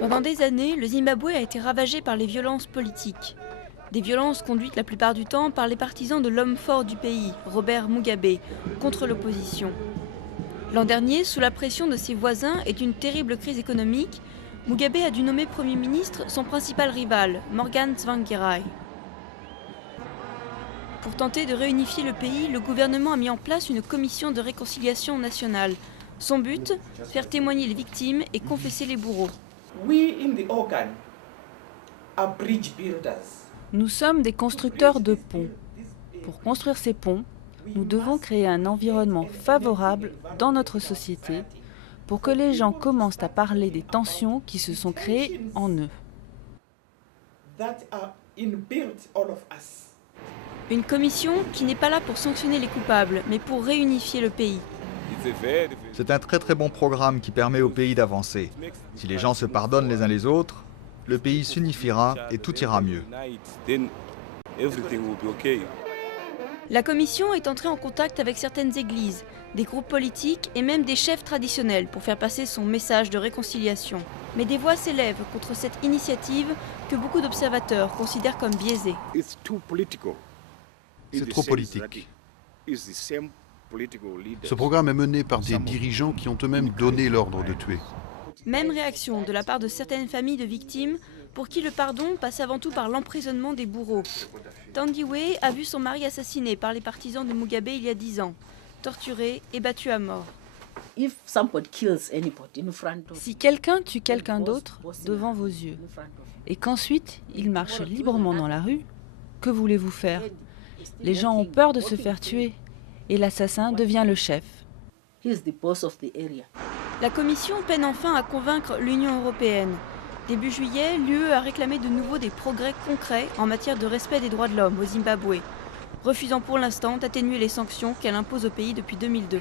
Pendant des années, le Zimbabwe a été ravagé par les violences politiques. Des violences conduites la plupart du temps par les partisans de l'homme fort du pays, Robert Mugabe, contre l'opposition. L'an dernier, sous la pression de ses voisins et d'une terrible crise économique, Mugabe a dû nommer Premier ministre son principal rival, Morgan Tsvangirai. Pour tenter de réunifier le pays, le gouvernement a mis en place une commission de réconciliation nationale. Son but, faire témoigner les victimes et confesser les bourreaux. Nous sommes des constructeurs de ponts. Pour construire ces ponts, nous devons créer un environnement favorable dans notre société pour que les gens commencent à parler des tensions qui se sont créées en eux. Une commission qui n'est pas là pour sanctionner les coupables, mais pour réunifier le pays. C'est un très bon programme qui permet au pays d'avancer. Si les gens se pardonnent les uns les autres, le pays s'unifiera et tout ira mieux. La commission est entrée en contact avec certaines églises, des groupes politiques et même des chefs traditionnels pour faire passer son message de réconciliation. Mais des voix s'élèvent contre cette initiative que beaucoup d'observateurs considèrent comme biaisée. C'est trop politique. Ce programme est mené par des dirigeants qui ont eux-mêmes donné l'ordre de tuer. Même réaction de la part de certaines familles de victimes pour qui le pardon passe avant tout par l'emprisonnement des bourreaux. Thandiwe a vu son mari assassiné par les partisans de Mugabe il y a 10 ans, torturé et battu à mort. Si quelqu'un tue quelqu'un d'autre devant vos yeux et qu'ensuite il marche librement dans la rue, que voulez-vous faire? Les gens ont peur de se faire tuer et l'assassin devient le chef. La Commission peine enfin à convaincre l'Union européenne. Début juillet, l'UE a réclamé de nouveau des progrès concrets en matière de respect des droits de l'homme au Zimbabwe, refusant pour l'instant d'atténuer les sanctions qu'elle impose au pays depuis 2002.